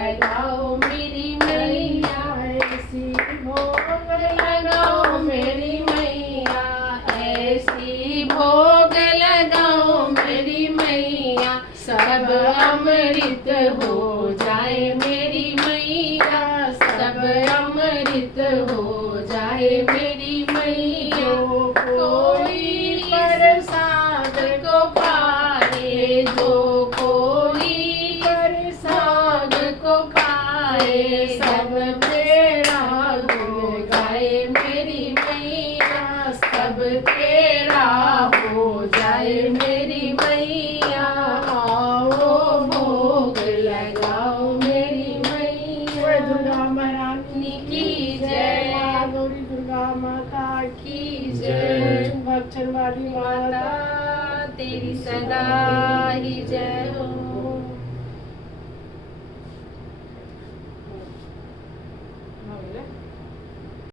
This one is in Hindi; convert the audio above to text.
लगाओ मेरी मैया, ऐसी भोग लगाओ मेरी मैया, ऐसी भोग लगाओ मेरी मैया, सब अमृत हो जाए मेरी मैया, सब अमृत हो जाए मेरी मैया। कोई प्रसाद को पाए, जो कोई प्रसाद को पाए, सब तेरा गुण गाए मेरी मैया, सब तेरा हो जाए मेरी मैया। आओ भोग लगाओ मेरी मैया। दुर्गा महारानी की जय, माँ गौरी दुर्गा माता की जय, भक्षण वाली माता माता तेरी सदा ही जय।